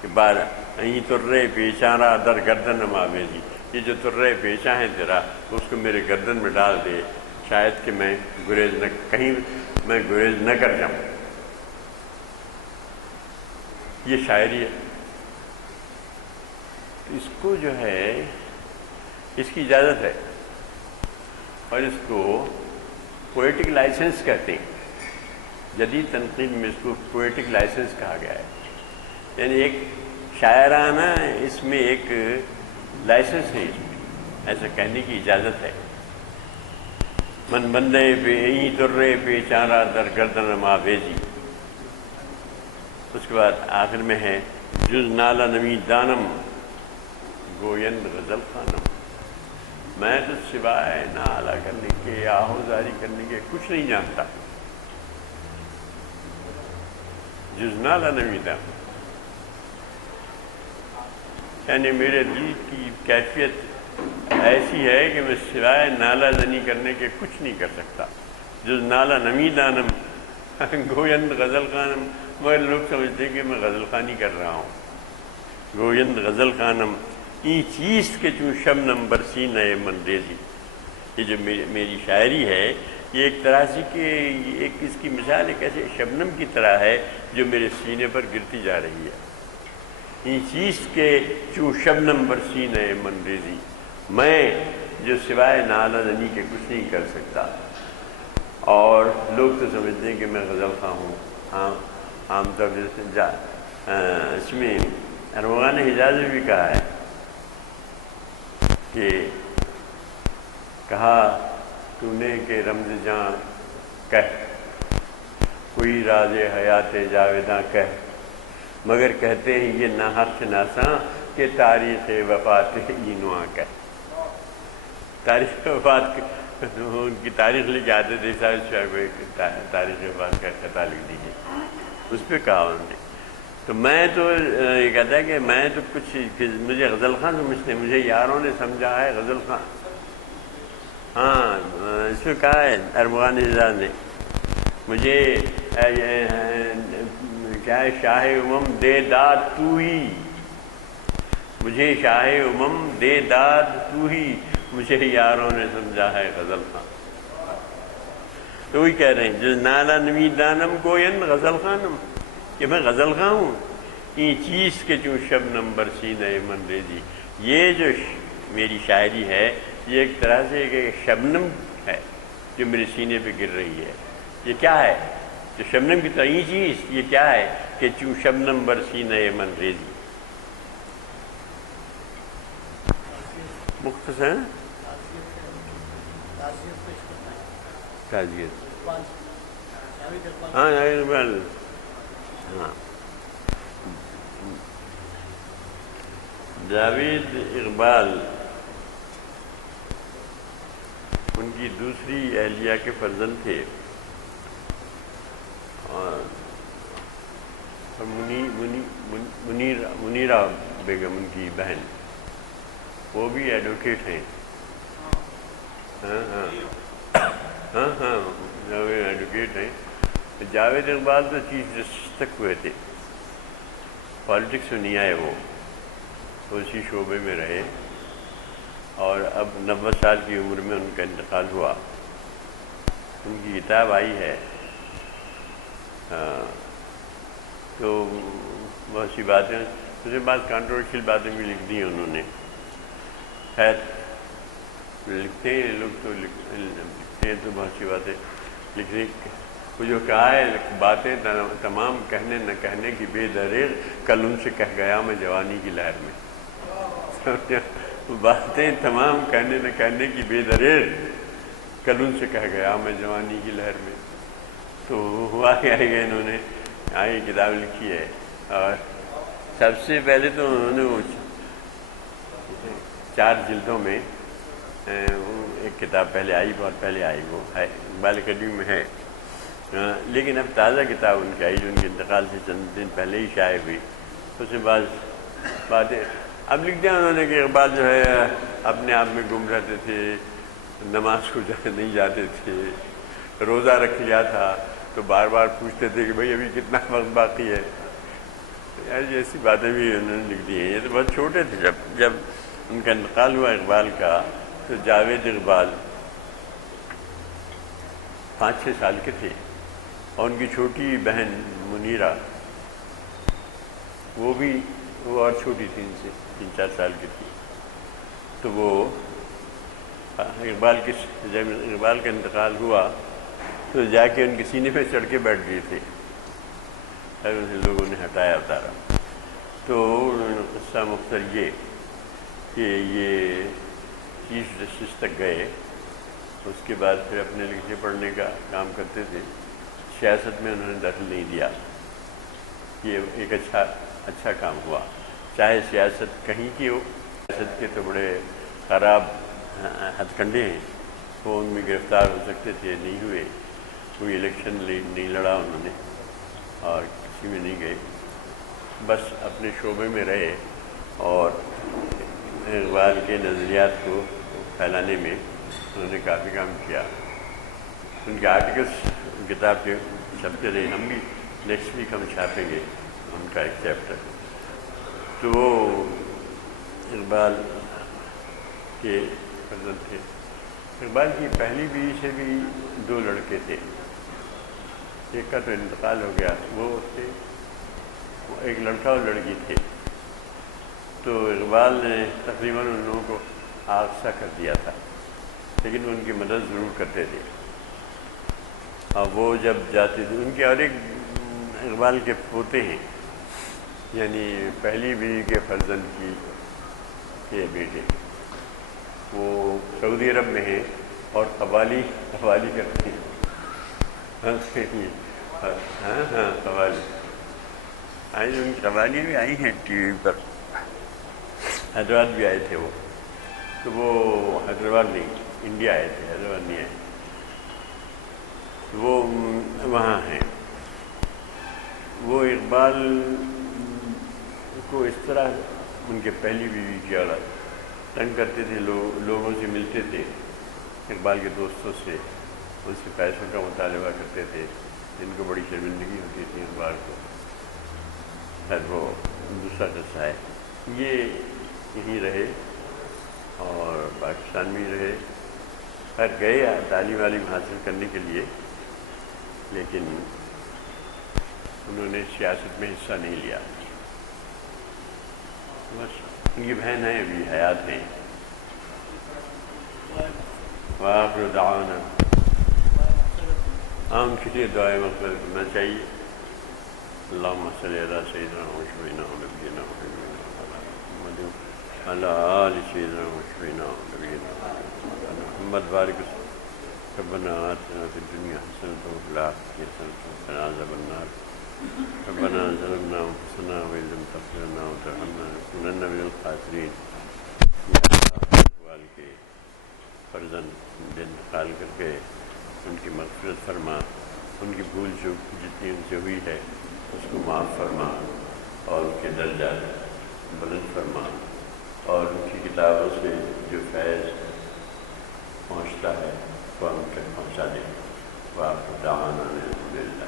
کہ بار این ترے پیچاں را در گردن ماویزی، یہ جو ترے پیچاں ہیں تیرا اس کو میرے گردن میں ڈال دے، شاید کہ میں گریز نہ کہیں میں گریز نہ کر جاؤں۔ یہ شاعری ہے، اس کو جو ہے اس کی اجازت ہے اور اس کو پوئٹک لائسنس کہتے ہیں، جدید تنقید میں اس کو پوئٹک لائسنس کہا گیا ہے، یعنی ایک شاعرانہ اس میں ایک لائسنس ہے، اس میں ایسا کہنے کی اجازت ہے۔ من بندے پہ این ترے پہ چارہ در گردن ماویزی، اس کے بعد آخر میں ہے جز نالا نمی دانم گویند غزل خانم، میں تو سوائے نالا کرنے کے، آہوزاری کرنے کے کچھ نہیں جانتا، جز نالا نمی دانم، یعنی میرے دل کی کیفیت ایسی ہے کہ میں سوائے نالا زنی کرنے کے کچھ نہیں کر سکتا، جز نالا نمی دانم گویند غزل خانم، مگر لوگ سمجھتے ہیں کہ میں غزل خوانی کر رہا ہوں، گویند غزل خانم این چیز کے چوں شبنم برسی نئے من ریزی، یہ جو میری شاعری ہے یہ ایک طرح سے کہ ایک اس کی مثال ایک ایسے شبنم کی طرح ہے جو میرے سینے پر گرتی جا رہی ہے، این چیز کے چوں شبنم برسی نئے من ریزی، میں جو سوائے نالا زنی کے کچھ نہیں کر سکتا، اور لوگ تو سمجھتے ہیں کہ میں غزل خواں ہوں۔ عام طور پر اس میں ارمغان حجاز نے بھی کہا ہے کہ کہا تو نے کہ رمز جاں کہہ، کوئی راز حیات جاویداں کہہ، مگر کہتے ہیں یہ ناحق شناساں کہ تاریخ وفات اینواں کہہ، تاریخ وفات ان کی تاریخ لے کے آتے تھے، تاریخ وفات کا خطا لکھ دیجیے، اس پہ کہا انہوں نے۔ تو میں تو یہ کہتا ہے کہ میں تو کچھ مجھے غزل خواں سمجھتے ہیں، مجھے یاروں نے سمجھا ہے غزل خواں، ہاں اس میں کہا ہے ارمغان حجاز نے، مجھے کیا ہے شاہ امم دے داد تو ہی، مجھے شاہ امم دے داد تو ہی، مجھے یاروں نے سمجھا ہے غزل خواں۔ تو وہی کہہ رہے ہیں جو نالا نمی دانم گویند غزل خانم، کہ میں غزل خواں ہوں، این چیز کے چوں شبنم برسی نئے من ریزی، یہ جو میری شاعری ہے یہ ایک طرح سے ایک شبنم ہے جو میرے سینے پہ گر رہی ہے۔ یہ کیا ہے؟ جو شبنم کی طرح یہ چیز یہ کیا ہے کہ چوں شبنم برسی نئے من ریزی۔ مختصر تعزیت، ہاں ہاں جاوید اقبال ان کی دوسری اہلیہ کے فرزند تھے، اور منیرہ بیگم ان کی بہن، وہ بھی ایڈوکیٹ ہیں، ہاں ہاں ہاں ہاں ایڈوکیٹ ہیں۔ جاوید اقبال تو چیف جسٹس تک ہوئے تھے، پالیٹکس میں نہیں آئے، وہ اسی شعبے میں رہے، اور اب 90 سال کی عمر میں ان کا انتقال ہوا۔ ان کی کتاب آئی ہے، تو بہت سی باتیں، اس کے بعد کانٹروورشل باتیں بھی لکھ دی ہیں انہوں نے، خیر لکھتے ہیں لوگ تو لکھتے ہیں تو بہت سی باتیں لکھنے وہ جو کہا ہے باتیں تمام کہنے نہ کہنے کی بے دریغ، کل ان سے کہہ گیا میں جوانی کی لہر میں باتیں تمام کہنے نہ کہنے کی بے دریغ، کل ان سے کہہ گیا میں جوانی کی لہر میں۔ تو ہوا کیا ہے کہ انہوں نے آگے کتاب لکھی ہے، اور سب سے پہلے تو انہوں نے وہ 4 جلدوں میں ایک کتاب پہلے آئی، بہت پہلے آئی، وہ ہے اقبال قدیم میں ہے، لیکن اب تازہ کتاب ان کی آئی جو ان کے انتقال سے چند دن پہلے ہی شائع ہوئی۔ اس میں بعض باتیں اب لکھ دیا انہوں نے کہ اقبال جو ہے اپنے آپ میں گم رہتے تھے، نماز کو نہیں جاتے تھے، روزہ رکھ لیا تھا تو بار بار پوچھتے تھے کہ بھئی ابھی کتنا وقت باقی ہے۔ ایسی باتیں بھی انہوں نے لکھ دی ہیں۔ یہ تو بہت چھوٹے تھے جب ان کا انتقال ہوا اقبال کا، تو جاوید اقبال 5-6 سال کے تھے، اور ان کی چھوٹی بہن منیرہ وہ اور چھوٹی تھی، ان سے 3-4 سال کی تھی۔ تو وہ جب اقبال کا انتقال ہوا تو جا کے ان کے سینے پہ چڑھ کے بیٹھ گئے تھے، انہیں لوگوں نے ہٹایا اتارا۔ تو انہوں نے قصہ مختصر یہ کہ یہ چیف جسٹس تک گئے، اس کے بعد پھر اپنے لکھنے پڑھنے کا کام کرتے تھے، سیاست میں انہوں نے دخل نہیں دیا۔ یہ ایک اچھا کام ہوا، چاہے سیاست کہیں کی ہو، سیاست کے تو بڑے خراب ہتھ کنڈے ہیں، وہ ان میں گرفتار ہو سکتے تھے، نہیں ہوئے، کوئی الیکشن نہیں لڑا انہوں نے، اور کسی میں نہیں گئے، بس اپنے شعبے میں رہے، اور اقبال کے نظریات کو پھیلانے میں انہوں نے کافی کام کیا۔ ان کے آرٹیکلس کتاب کے چھپتے رہے، ہم بھی نیکسٹ ویک ہم چھاپیں گے ان کا ایک چیپٹر۔ تو وہ اقبال کے فرزند تھے۔ اقبال کی پہلی بیوی سے بھی 2 لڑکے تھے، ایک کا تو انتقال ہو گیا، وہ تھے، ایک لڑکا اور لڑکی تھے۔ تو اقبال نے تقریباً ان لوگوں کو آغسا کر دیا تھا، لیکن وہ ان کی مدد ضرور کرتے تھے، اور وہ جب جاتے تھے، ان کے اور ایک اقبال کے پوتے ہیں، یعنی پہلی بیوی کے فرزند کے بیٹے، وہ سعودی عرب میں ہیں اور قوالی کرتے ہیں۔ ہاں قوالی آئی، ان کی قوالی بھی آئی ہیں ٹی وی پر، حیدرآباد بھی آئے تھے وہ، تو وہ حیدرآباد نہیں، انڈیا آئے تھے، حیدرآباد نہیں آئے، وہ وہاں ہیں۔ وہ اقبال کو اس طرح ان کے پہلی بیوی کی اولاد تنگ کرتے تھے، لوگوں سے ملتے تھے، اقبال کے دوستوں سے، ان سے پیسوں کا مطالبہ کرتے تھے، جن کو بڑی شرمندگی ہوتی تھی اقبال کو۔ خیر وہ دوسرا قصہ ہے۔ یہ یہیں رہے اور پاکستان میں ہی رہے، خیر گئے تعلیم حاصل کرنے کے لیے، لیکن انہوں نے سیاست میں حصہ نہیں لیا، بس ان کی بہن ہیں ابھی حیات ہیں۔ وآخر دعوانا، ان کے لیے دعائیں مغفرت کرنا چاہیے۔ اللہم صلی علی سیدنا و شفیعنا و نبینا محمد وعلی آل سیدنا و شفیعنا و نبینا محمد بارک ربنا آتنا فی الدنیا حسنۃ وفی الآخرۃ حسنۃ وقنا عذاب النار ربنا ظلمنا انفسنا وان لم تغفر لنا وترحمنا لنکونن من الخاسرین۔ اقبال کے فرزند انتقال کر کے ان کی مغفرت فرما، ان کی بھول چوک جتنی ان سے ہوئی ہے اس کو معاف فرما، اور ان کے درجات بلند فرما، اور ان کی کتابوں سے جو فیض پہنچتا ہے وہ ہم تک پہنچا دے۔ وآخر دعوانا الحمد للہ۔